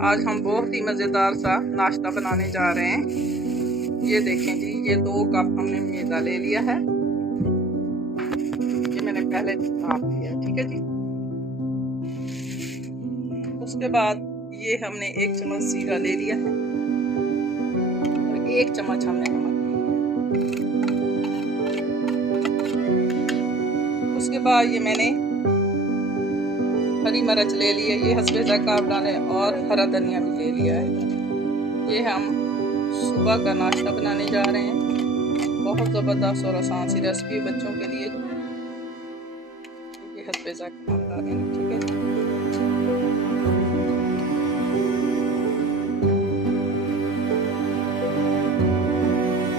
आज हम बहुत ही मज़ेदार सा नाश्ता बनाने जा रहे हैं। ये देखें जी, ये 2 कप हमने मैदा ले लिया है। ये मैंने पहले नाप लिया, ठीक है जी। उसके बाद ये हमने 1 चम्मच जीरा ले लिया है और 1 चम्मच हमने नमक लिया। उसके बाद ये मैंने हरी मिर्च ले ली है, ये हस्बे ज़ायक़ा आप डालें, और हरा धनिया भी ले लिया है। ये हम सुबह का नाश्ता बनाने जा रहे हैं। बहुत ज़बरदस्त और आसान सी रेसिपी है बच्चों के लिए। ये हस्बे ज़ायक़ा आप डालेंगे, ठीक है।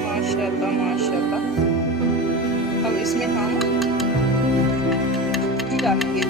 माशाल्लाह माशाल्लाह। अब इसमें हम घी डालेंगे।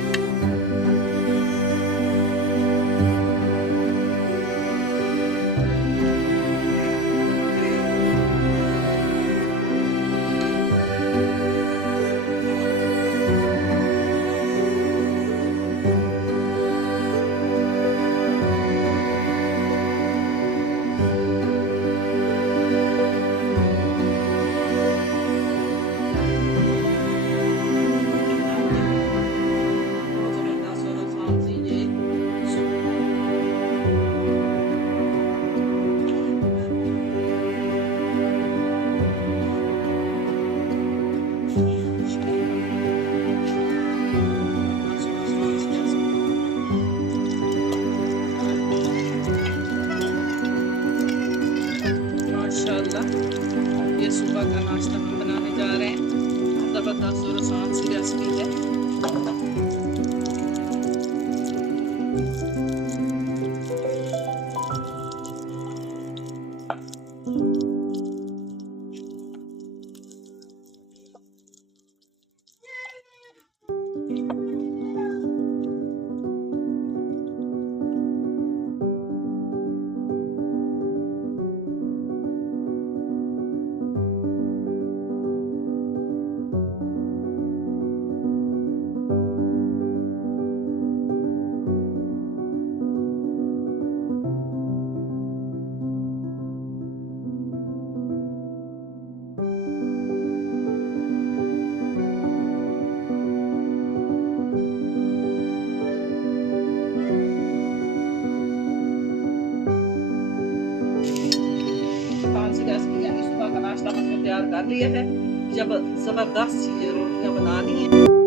ये सुबह का नाश्ता हम बनाने जा रहे हैं। ज़बरदस्त और आसान सी रेसिपी है। रेसिपी यानी सुबह का नाश्ता हमने तैयार कर लिया है। जब ज़बरदस्त चीज़ें रोटियाँ बना ली हैं।